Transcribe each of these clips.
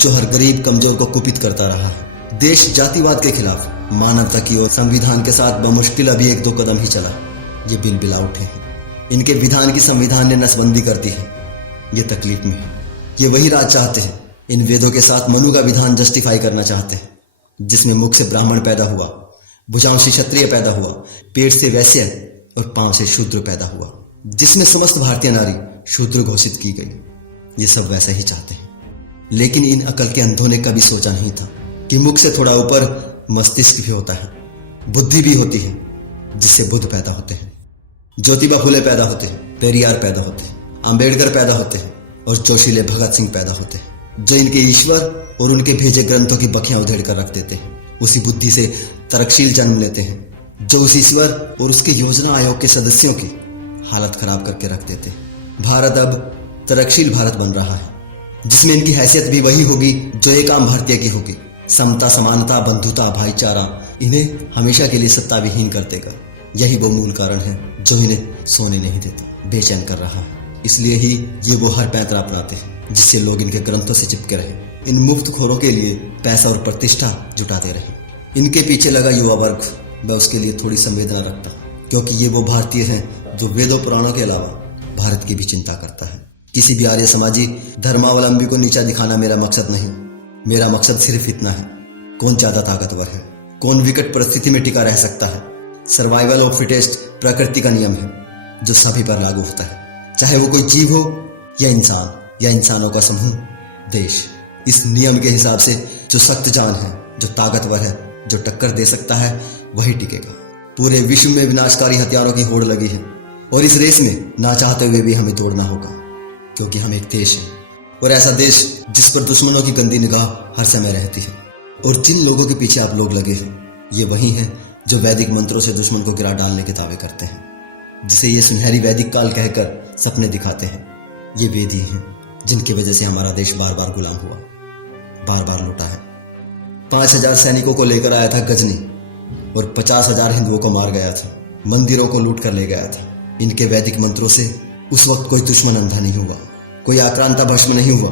जो हर गरीब कमजोर को कुपित करता रहा है। देश जातिवाद के खिलाफ मानवता की ओर संविधान के साथ बमुश्किल अभी 1-2 कदम ही चला। ये बिला उठे हैं। इनके विधान की संविधान ने नसबंदी कर दी है। ये तकलीफ में है। ये वही राज चाहते हैं। इन वेदों के साथ मनु का विधान जस्टिफाई करना चाहते हैं, जिसमें मुख से ब्राह्मण पैदा हुआ, भुजाओं से क्षत्रिय पैदा हुआ, पेट से वैश्य और पांव से शूद्र पैदा हुआ, जिसमें समस्त भारतीय नारी शूद्र घोषित की गई। ये सब वैसा ही चाहते हैं। लेकिन इन अकल के अंधों ने कभी सोचा नहीं था कि मुख से थोड़ा ऊपर मस्तिष्क भी होता है, बुद्धि भी होती है, जिससे बुद्ध पैदा होते हैं, ज्योतिबा फुले पैदा होते हैं, पेरियार पैदा होते हैं, अंबेडकर पैदा होते हैं और जोशीले भगत सिंह पैदा होते हैं, जो इनके ईश्वर और उनके भेजे ग्रंथों की बखियां उधेड़ कर रख देते हैं। उसी बुद्धि से तरकशील जन्म लेते हैं, जो उस ईश्वर और उसके योजना आयोग के सदस्यों की हालत खराब करके रख देते हैं। भारत अब तरकशील भारत बन रहा है, जिसमें इनकी हैसियत भी वही होगी जो एक आम भारतीय की होगी। समता, समानता, बंधुता, भाईचारा इन्हें हमेशा के लिए सत्ता विहीन कर देगा। यही वो मूल कारण है जो इन्हें सोने नहीं देता, बेचैन कर रहा है। इसलिए ही ये वो हर पैंतरा अपनाते हैं, जिससे लोग इनके ग्रंथों से चिपके रहे, इन मुफ्तखोरों के लिए पैसा और प्रतिष्ठा जुटाते रहे। इनके पीछे लगा युवा वर्ग, मैं उसके लिए थोड़ी संवेदना रखता, क्योंकि ये वो भारतीय हैं जो वेदों पुराणों के अलावा भारत की भी चिंता करता है। किसी भी आर्य समाजी धर्मावलंबी को नीचा दिखाना मेरा मकसद नहीं। मेरा मकसद सिर्फ इतना है, कौन ज्यादा ताकतवर है, कौन विकट परिस्थिति में टिका रह सकता है। सर्वाइवल ऑफ फिटेस्ट प्रकृति का नियम है जो सभी पर लागू होता है, चाहे वो कोई जीव हो या इंसान या इंसानों का समूह, देश। इस नियम के हिसाब से जो सख्त जान है, जो ताकतवर है, जो टक्कर दे सकता है, वही टिकेगा। पूरे विश्व में विनाशकारी हथियारों की होड़ लगी है और इस रेस में ना चाहते हुए भी हमें दौड़ना होगा, क्योंकि हम एक देश है, और ऐसा देश जिस पर दुश्मनों की गंदी निगाह हर समय रहती है। और जिन लोगों के पीछे आप लोग लगे हैं, ये वही हैं जो वैदिक मंत्रों से दुश्मन को गिरा डालने के दावे करते हैं, जिसे ये सुनहरी वैदिक काल कहकर सपने दिखाते हैं। ये वेद ही हैं जिनकी वजह से हमारा देश बार बार गुलाम हुआ, बार बार लूटा है। 5000 सैनिकों को लेकर आया था गजनी और 50,000 हिंदुओं को मार गया था, मंदिरों को लूट कर ले गया था। इनके वैदिक मंत्रों से उस वक्त कोई दुश्मन अंधा नहीं हुआ, कोई आक्रांता भस्म नहीं हुआ,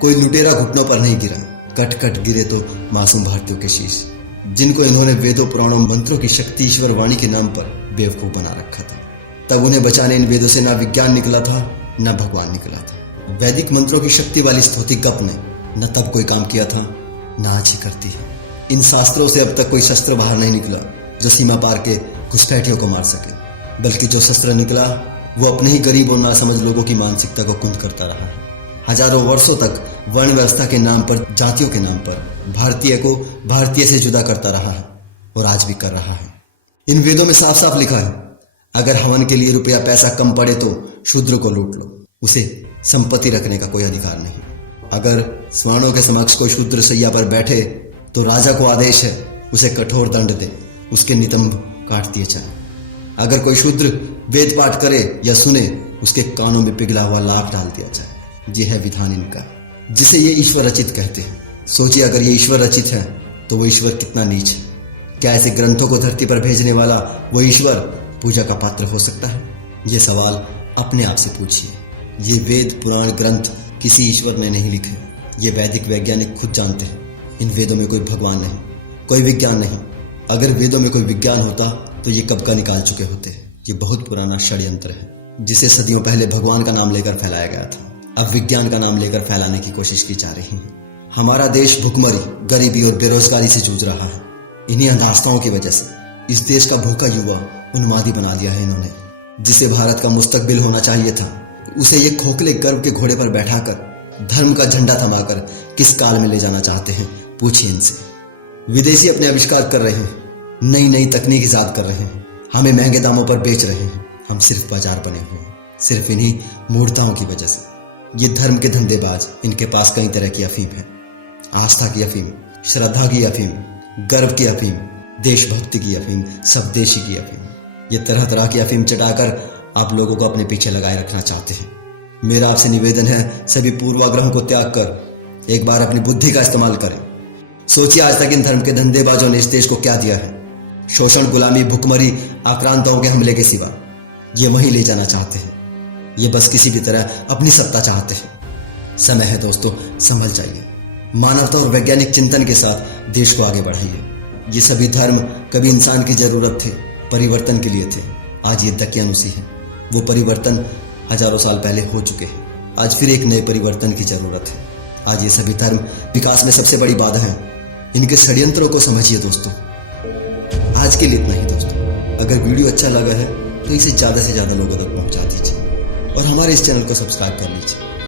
कोई लुटेरा घुटनों पर नहीं गिरा। कट कट गिरे तो मासूम भारतीयों के शीश, जिनको इन्होंने वेदों पुराणों मंत्रों की शक्ति ईश्वर वाणी के नाम पर बेवकूफ बना रखा था। तब उन्हें बचाने इन वेदों से ना विज्ञान निकला था, ना भगवान निकला था। वैदिक मंत्रों की शक्ति वाली स्तुति गप ने न तब कोई काम किया था, ना आज ही करती है। इन शास्त्रों से अब तक कोई शस्त्र बाहर नहीं निकला जो सीमा पार के घुसपैठियों को मार सके, बल्कि जो शस्त्र निकला वो अपने ही गरीब और नासमझ लोगों की मानसिकता को कुंद करता रहा है। हजारों वर्षों तक वर्ण व्यवस्था के नाम पर, जातियों के नाम पर भारतीय को भारतीय से जुदा करता रहा है और आज भी कर रहा है। इन वेदों में साफ साफ लिखा है, अगर हवन के लिए रुपया पैसा कम पड़े तो शूद्र को लूट लो, उसे संपत्ति रखने का कोई अधिकार नहीं। अगर स्वर्णों के समक्ष कोई शूद्र सैया पर बैठे तो राजा को आदेश है उसे कठोर दंड दे, उसके नितंब काट दिए जाए। अगर कोई शूद्र वेद पाठ करे या सुने, उसके कानों में पिघला हुआ लाख डाल दिया जाए। ये है विधान इनका, जिसे ये ईश्वर रचित कहते हैं। सोचिए, अगर ये ईश्वर रचित है तो वो ईश्वर कितना नीच है। क्या ऐसे ग्रंथों को धरती पर भेजने वाला वो ईश्वर पूजा का पात्र हो सकता है? ये सवाल अपने आप से पूछिए। ये वेद पुराण ग्रंथ किसी ईश्वर ने नहीं लिखे, ये वैदिक वैज्ञानिक खुद जानते हैं। इन वेदों में कोई भगवान नहीं, कोई विज्ञान नहीं। अगर वेदों में कोई विज्ञान होता तो ये कब का निकाल चुके होते। ये बहुत पुराना षड्यंत्र है, जिसे सदियों पहले भगवान का नाम लेकर फैलाया गया था, अब विज्ञान का नाम लेकर फैलाने की कोशिश की जा रही है। हमारा देश भुखमरी, गरीबी और बेरोजगारी से जूझ रहा है। इन्हीं अंधास्थाओं की वजह से इस देश का भूखा युवा उन्मादी बना दिया है इन्होंने। जिसे भारत का मुस्तकबिल होना चाहिए था, उसे ये खोखले गर्व के घोड़े पर बैठाकर धर्म का झंडा थमाकर किस काल में ले जाना चाहते हैं, पूछिए इनसे। विदेशी अपने आविष्कार कर रहे हैं, नई नई तकनीक ईजाद कर रहे हैं, हमें महंगे दामों पर बेच रहे हैं। हम सिर्फ बाजार बने हुए हैं, सिर्फ इन्हीं मूर्ताओं की वजह से। ये धर्म के धंधेबाज, इनके पास कई तरह की अफीम है। आस्था की अफीम, श्रद्धा की अफीम, गर्व की अफीम, देशभक्ति की अफीम, स्वदेशी की अफीम। ये तरह तरह की अफीम चटाकर आप लोगों को अपने पीछे लगाए रखना चाहते हैं। मेरा आपसे निवेदन है, सभी पूर्वाग्रहों को त्याग कर एक बार अपनी बुद्धि का इस्तेमाल करें। सोचिए, आज तक इन धर्म के धंधेबाजों ने इस देश को क्या दिया है? शोषण, गुलामी, भुखमरी, आक्रांताओं के हमले के सिवा। ये वहीं ले जाना चाहते हैं। ये बस किसी भी तरह अपनी सत्ता चाहते हैं। समय है दोस्तों, संभल जाइए। मानवता और वैज्ञानिक चिंतन के साथ देश को आगे बढ़ाइए। ये सभी धर्म कभी इंसान की जरूरत थे, परिवर्तन के लिए थे। आज ये दकियानुसी है। वो परिवर्तन हजारों साल पहले हो चुके हैं। आज फिर एक नए परिवर्तन की जरूरत है। आज ये सभी धर्म विकास में सबसे बड़ी बाधा है। इनके षड्यंत्रों को समझिए दोस्तों। आज के लिए इतना ही दोस्तों। अगर वीडियो अच्छा लगा है तो इसे ज़्यादा से ज़्यादा लोगों तक पहुंचा दीजिए और हमारे इस चैनल को सब्सक्राइब कर लीजिए।